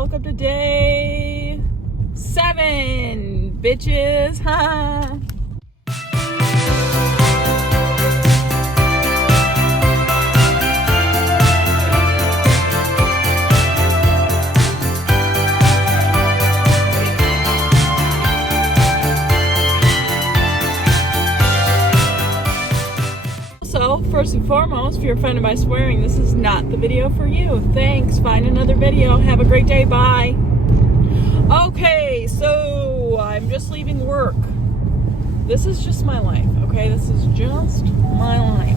welcome to day 7, bitches. Ha. So, first and foremost, if you're offended by swearing, this is not the video for you. Thanks. Find another video. Have a great day. Bye. Okay, so I'm just leaving work. This is just my life, okay? This is just my life.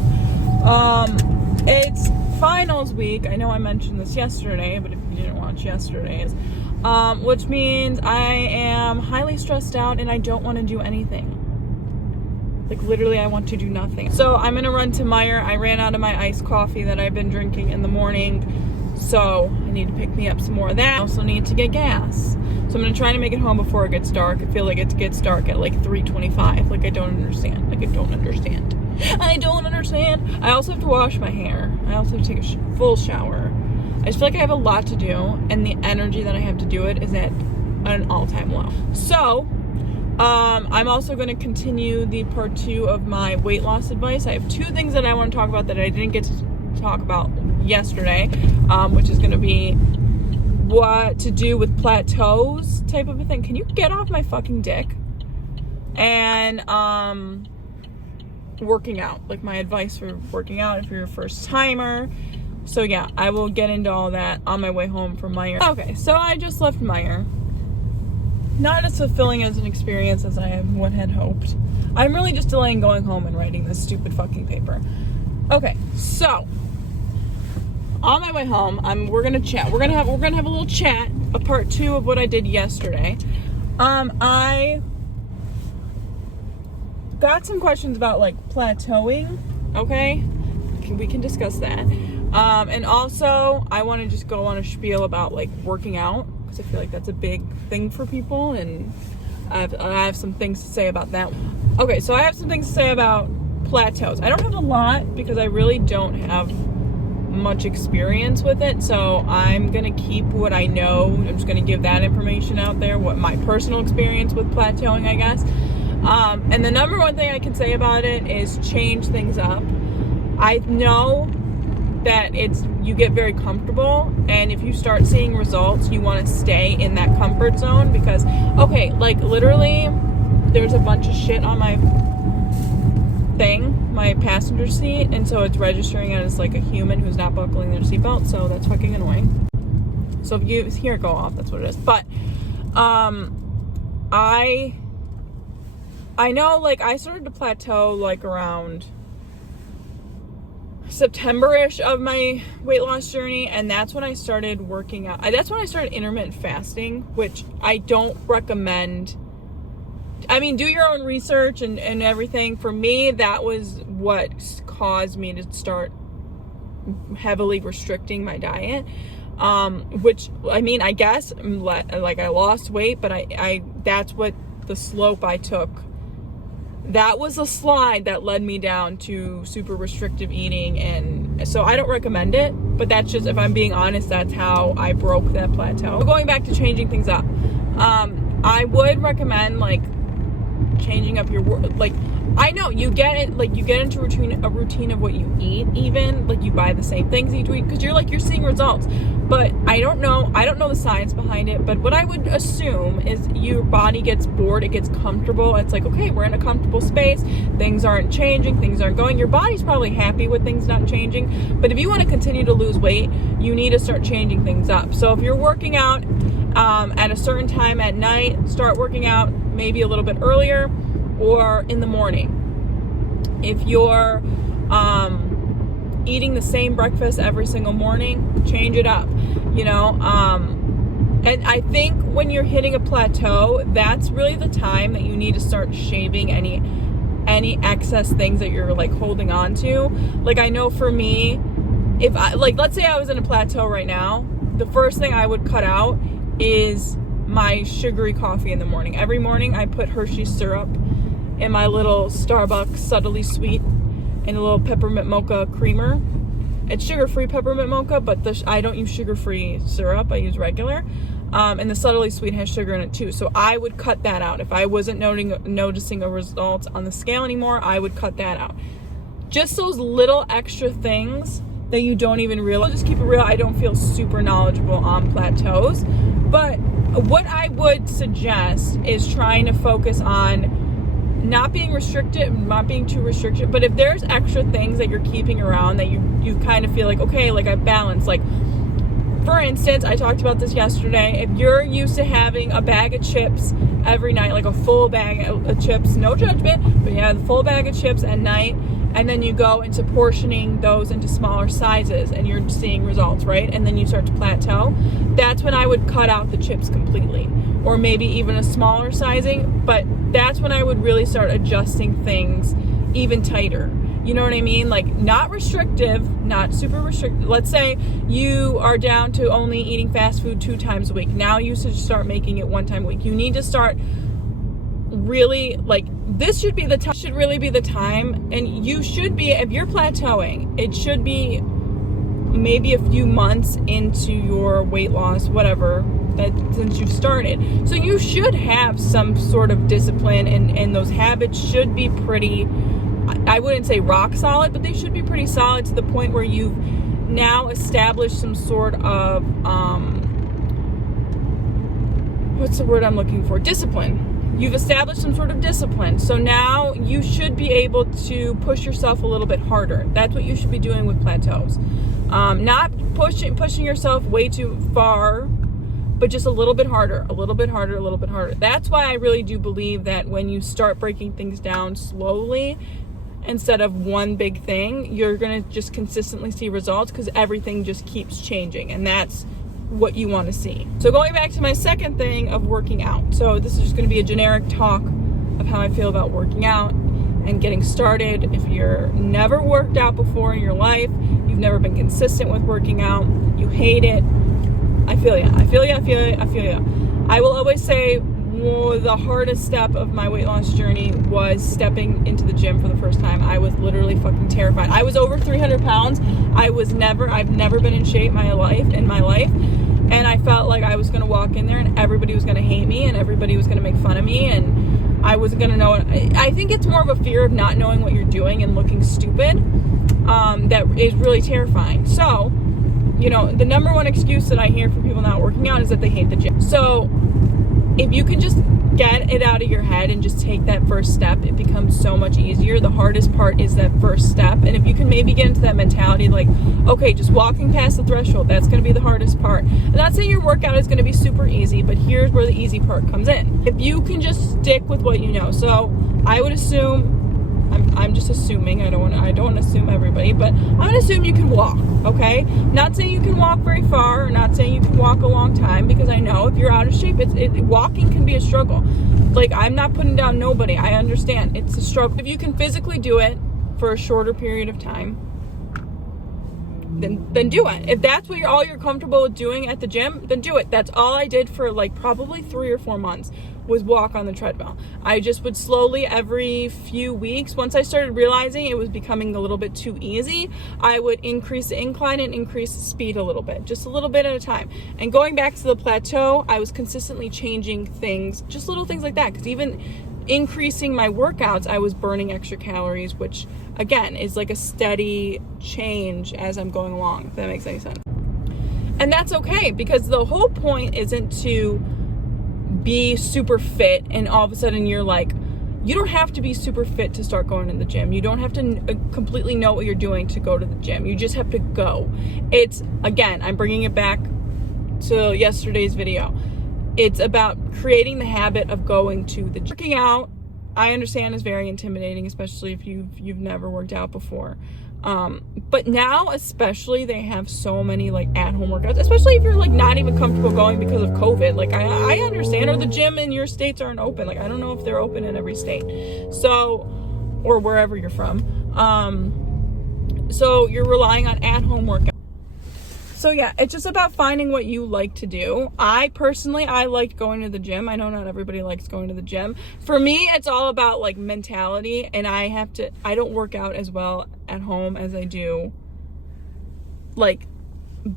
It's finals week. I know I mentioned this yesterday, but if you didn't watch yesterday's, which means I am highly stressed out and I don't want to do anything. Like, literally, I want to do nothing. So I'm gonna run to Meijer. I ran out of my iced coffee that I've been drinking in the morning, so I need to pick me up some more of that. I also need to get gas. So I'm gonna try to make it home before it gets dark. I feel like it gets dark at like 3:25. Like, I don't understand. I don't understand. I also have to wash my hair. I also have to take a full shower. I just feel like I have a lot to do, and the energy that I have to do it is at an all-time low. So I'm also going to continue the part 2 of my weight loss advice. I have 2 things that I want to talk about that I didn't get to talk about yesterday, which is going to be what to do with plateaus type of a thing. Can you get off my fucking dick? And working out, like my advice for working out if you're a first timer. So yeah, I will get into all that on my way home from Meijer. Okay, so I just left Meijer. Not as fulfilling as an experience as I had hoped. I'm really just delaying going home and writing this stupid fucking paper. Okay, so on my way home, we're gonna chat. We're gonna have a little chat, a part 2 of what I did yesterday. I got some questions about like plateauing. Okay, we can discuss that. And also, I want to just go on a spiel about like working out. I feel like that's a big thing for people, and I have some things to say about that. Okay, so I have some things to say about plateaus. I don't have a lot because I really don't have much experience with it, so I'm gonna keep what I know. I'm just gonna give that information out there, what my personal experience with plateauing, I guess. And the number one thing I can say about it is change things up. I know that you get very comfortable, and if you start seeing results, you want to stay in that comfort zone, because okay, like literally there's a bunch of shit on my passenger seat, and so it's registering as like a human who's not buckling their seatbelt, so that's fucking annoying. So if you hear it go off, that's what it is. But I know, like, I started to plateau like around September-ish of my weight loss journey, and that's when I started working out. That's when I started intermittent fasting, which I don't recommend. I mean, do your own research and everything. For me, that was what caused me to start heavily restricting my diet, which, I mean, I guess, like, I lost weight, but I that's what the slope I took. That was a slide that led me down to super restrictive eating, and so I don't recommend it, but that's just, if I'm being honest, that's how I broke that plateau. Going back to changing things up, I would recommend, like, changing up your like, I know you get into a routine of what you eat, even like you buy the same things each week because you're seeing results. But I don't know the science behind it, but what I would assume is your body gets bored, it gets comfortable. It's like, okay, we're in a comfortable space, things aren't changing, things aren't going. Your body's probably happy with things not changing, but if you want to continue to lose weight, you need to start changing things up. So if you're working out at a certain time at night, start working out maybe a little bit earlier or in the morning. If you're eating the same breakfast every single morning, change it up, you know. And I think when you're hitting a plateau, that's really the time that you need to start shaving any excess things that you're like holding on to. Like, I know for me, if I, like, let's say I was in a plateau right now, the first thing I would cut out is my sugary coffee in the morning. Every morning I put Hershey's syrup in my little Starbucks subtly sweet and a little peppermint mocha creamer. It's sugar-free peppermint mocha, but I don't use sugar-free syrup. I use regular. And the subtly sweet has sugar in it too. So I would cut that out. If I wasn't noticing a result on the scale anymore, I would cut that out. Just those little extra things that you don't even realize. I'll just keep it real. I don't feel super knowledgeable on plateaus, but what I would suggest is trying to focus on not being restricted, not being too restricted, but if there's extra things that you're keeping around that you kind of feel like, okay, like I balance, like for instance, I talked about this yesterday. If you're used to having a bag of chips every night, like a full bag of chips, no judgment, but you have the full bag of chips at night, and then you go into portioning those into smaller sizes and you're seeing results, right? And then you start to plateau. That's when I would cut out the chips completely, or maybe even a smaller sizing, but that's when I would really start adjusting things even tighter. You know what I mean? Like not restrictive, not super restrictive. Let's say you are down to only eating fast food 2 times a week. Now you should start making it 1 time a week. You need to start really, like, this should be the time, should really be the time. And you should be, if you're plateauing, it should be maybe a few months into your weight loss, whatever, that since you started. So you should have some sort of discipline, and those habits should be pretty, I wouldn't say rock solid, but they should be pretty solid to the point where you've now established some sort of, what's the word I'm looking for? Discipline. You've established some sort of discipline. So now you should be able to push yourself a little bit harder. That's what you should be doing with plateaus. Not pushing yourself way too far, but just a little bit harder, a little bit harder, a little bit harder. That's why I really do believe that when you start breaking things down slowly, instead of one big thing, you're going to just consistently see results because everything just keeps changing, and that's what you want to see. So going back to my second thing of working out. So this is just going to be a generic talk of how I feel about working out and getting started. If you're never worked out before in your life, you've never been consistent with working out, you hate it, I feel ya. I feel ya, I feel ya, I feel ya. I will always say, the hardest step of my weight loss journey was stepping into the gym for the first time. I was literally fucking terrified. I was over 300 pounds. I've never been in shape in my life. And I felt like I was going to walk in there and everybody was going to hate me and everybody was going to make fun of me and I wasn't going to know. I think it's more of a fear of not knowing what you're doing and looking stupid that is really terrifying. So, you know, the number one excuse that I hear from people not working out is that they hate the gym. So if you can just get it out of your head and just take that first step, it becomes so much easier. The hardest part is that first step. And if you can maybe get into that mentality, like, okay, just walking past the threshold, that's going to be the hardest part. I'm not saying your workout is going to be super easy, but here's where the easy part comes in. If you can just stick with what you know. So I would assume, I'm just assuming, I don't want to assume everybody, but I'm going to assume you can walk, okay? Not saying you can walk very far, or not saying you can walk a long time, because I know if you're out of shape, walking can be a struggle. Like, I'm not putting down nobody. I understand. It's a struggle. If you can physically do it for a shorter period of time, then do it. If that's what all you're comfortable with doing at the gym, then do it. That's all I did for like probably 3 or 4 months was walk on the treadmill. I just would slowly every few weeks, once I started realizing it was becoming a little bit too easy, I would increase the incline and increase the speed a little bit, just a little bit at a time. And going back to the plateau, I was consistently changing things, just little things like that, because even increasing my workouts, I was burning extra calories, which again is like a steady change as I'm going along, if that makes any sense. And that's okay, because the whole point isn't to be super fit and all of a sudden you're like, you don't have to be super fit to start going to the gym. You don't have to completely know what you're doing to go to the gym. You just have to go. It's, again, I'm bringing it back to yesterday's video. It's about creating the habit of going to the gym. Working out, I understand, is very intimidating, especially if you've never worked out before. But now especially they have so many like at-home workouts, especially if you're like not even comfortable going because of COVID. Like I understand, or the gym in your states aren't open. Like I don't know if they're open in every state. So, or wherever you're from. So you're relying on at-home workouts. So yeah, it's just about finding what you like to do. I personally liked going to the gym. I know not everybody likes going to the gym. For me, it's all about like mentality, and I don't work out as well at home as I do like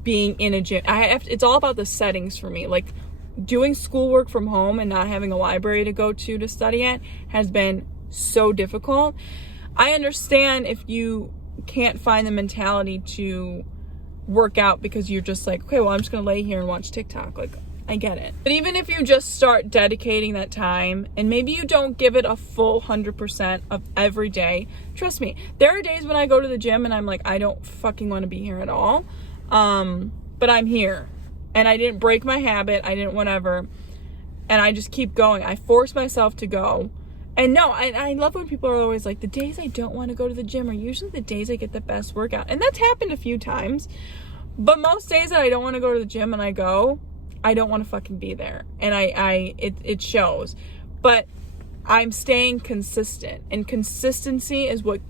being in a gym. It's all about the settings for me. Like doing schoolwork from home and not having a library to go to study at has been so difficult. I understand if you can't find the mentality to work out because you're just like, okay, well, I'm just gonna lay here and watch TikTok. Like, I get it. But even if you just start dedicating that time, and maybe you don't give it a full 100% of every day, trust me, there are days when I go to the gym and I'm like, I don't fucking want to be here at all. But I'm here and I didn't break my habit. I didn't whatever. And I just keep going. I force myself to go. And no, I love when people are always like, the days I don't want to go to the gym are usually the days I get the best workout. And that's happened a few times. But most days that I don't want to go to the gym and I go, I don't want to fucking be there. And it shows. But I'm staying consistent. And consistency is what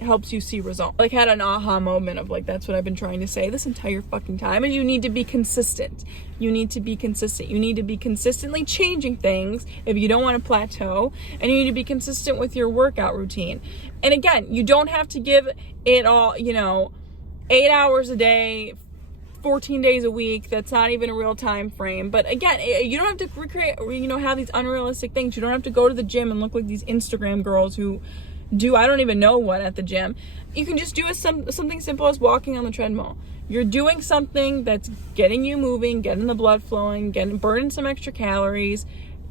helps you see results. Like, had an aha moment of like, that's what I've been trying to say this entire fucking time. And you need to be consistent. You need to be consistent. You need to be consistently changing things if you don't want to plateau. And you need to be consistent with your workout routine. And again, you don't have to give it all, 8 hours a day, 14 days a week. That's not even a real time frame. But again, you don't have to recreate, have these unrealistic things. You don't have to go to the gym and look like these Instagram girls who do I don't even know what at the gym. You can just do something simple as walking on the treadmill. You're doing something that's getting you moving, getting the blood flowing, burning some extra calories.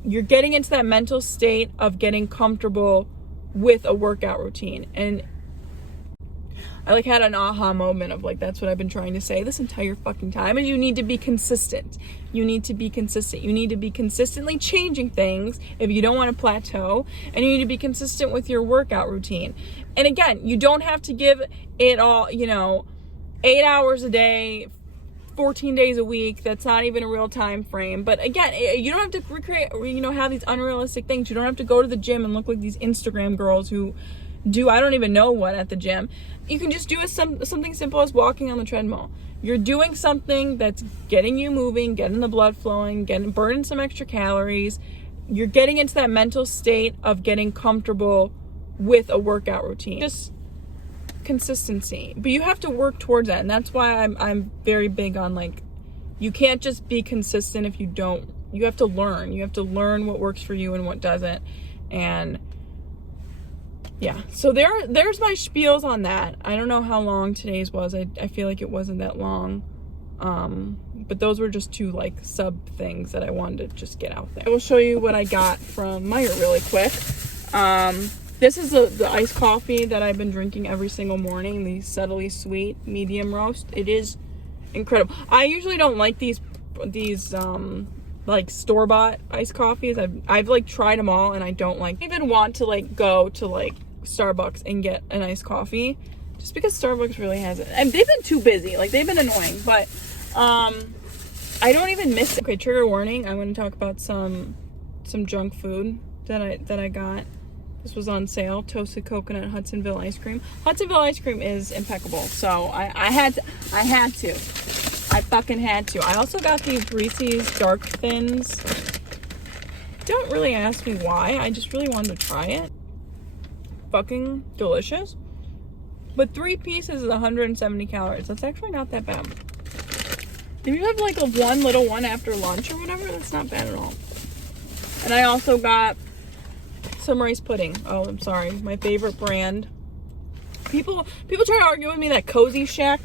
You're getting into that mental state of getting comfortable with a workout routine. And I had an aha moment of like, that's what I've been trying to say this entire fucking time. And you need to be consistent. You need to be consistent. You need to be consistently changing things if you don't want to plateau. And you need to be consistent with your workout routine. And again, you don't have to give it all, 8 hours a day, 14 days a week. That's not even a real time frame. But again, you don't have to recreate, have these unrealistic things. You don't have to go to the gym and look like these Instagram girls who do I don't even know what at the gym. You can just do something simple as walking on the treadmill. You're doing something that's getting you moving, getting the blood flowing, burning some extra calories. You're getting into that mental state of getting comfortable with a workout routine. Just consistency. But you have to work towards that. And that's why I'm very big on like, you can't just be consistent if you don't. You have to learn. You have to learn what works for you and what doesn't. And yeah, so there's my spiels on that. I don't know how long today's was. I feel like it wasn't that long. But those were just two like sub things that I wanted to just get out there. I will show you what I got from Meijer really quick. This is the iced coffee that I've been drinking every single morning, the subtly sweet medium roast. It is incredible. I usually don't like these like store-bought iced coffees. I've like tried them all and I don't like. I even want to like go to like Starbucks and get an iced coffee just because Starbucks really hasn't. And they've been too busy. Like they've been annoying, but I don't even miss it. Okay, trigger warning. I'm going to talk about some junk food that I got. This was on sale. Toasted coconut Hudsonville ice cream. Hudsonville ice cream is impeccable. So I had to. I fucking had to. I also got these Reese's Dark Thins. Don't really ask me why. I just really wanted to try it. Fucking delicious. But 3 pieces is 170 calories. That's actually not that bad. If you have like a one little one after lunch or whatever, that's not bad at all. And I also got some rice pudding. Oh, I'm sorry. My favorite brand. People try to argue with me that Cozy Shack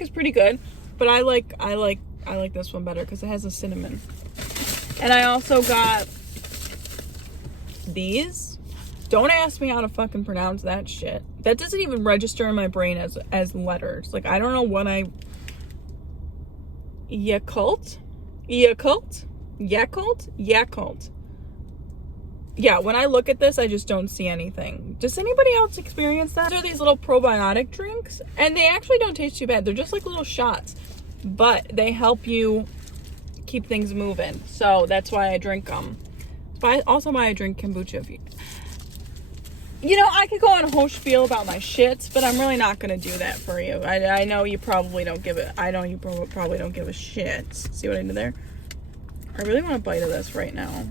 is pretty good. But I like this one better because it has a cinnamon. And I also got these. Don't ask me how to fucking pronounce that shit. That doesn't even register in my brain as letters. Like I don't know what Yakult. Yeah, when I look at this, I just don't see anything. Does anybody else experience that? These are these little probiotic drinks, and they actually don't taste too bad. They're just like little shots, but they help you keep things moving. So that's why I drink them. Also why I drink kombucha. I could go on a whole spiel about my shits, but I'm really not going to do that for you. I know you probably don't give it. I know you probably don't give a shit. See what I did there? I really want a bite of this right now.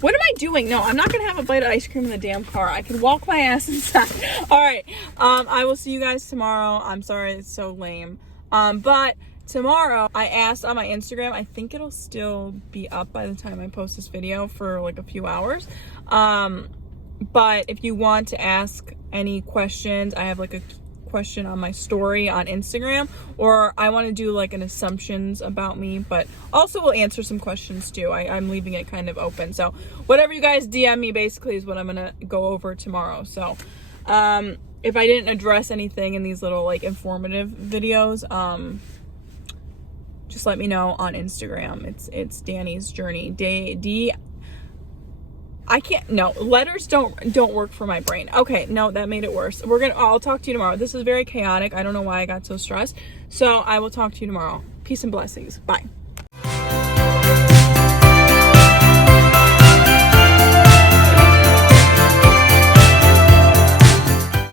What am I doing? No, I'm not gonna have a bite of ice cream in the damn car. I can walk my ass inside. All right. I will see you guys tomorrow. I'm sorry it's so lame. But tomorrow I asked on my Instagram, I think it'll still be up by the time I post this video for like a few hours. But if you want to ask any questions, I have like a question on my story on Instagram, or I want to do like an assumptions about me, but also we'll answer some questions too. I'm leaving it kind of open. So whatever you guys DM me basically is what I'm gonna go over tomorrow. So if I didn't address anything in these little like informative videos, just let me know on Instagram. It's Danny's Journey. I can't, no, letters don't work for my brain. Okay, no, that made it worse. I'll talk to you tomorrow. This is very chaotic. I don't know why I got so stressed. So I will talk to you tomorrow. Peace and blessings. Bye.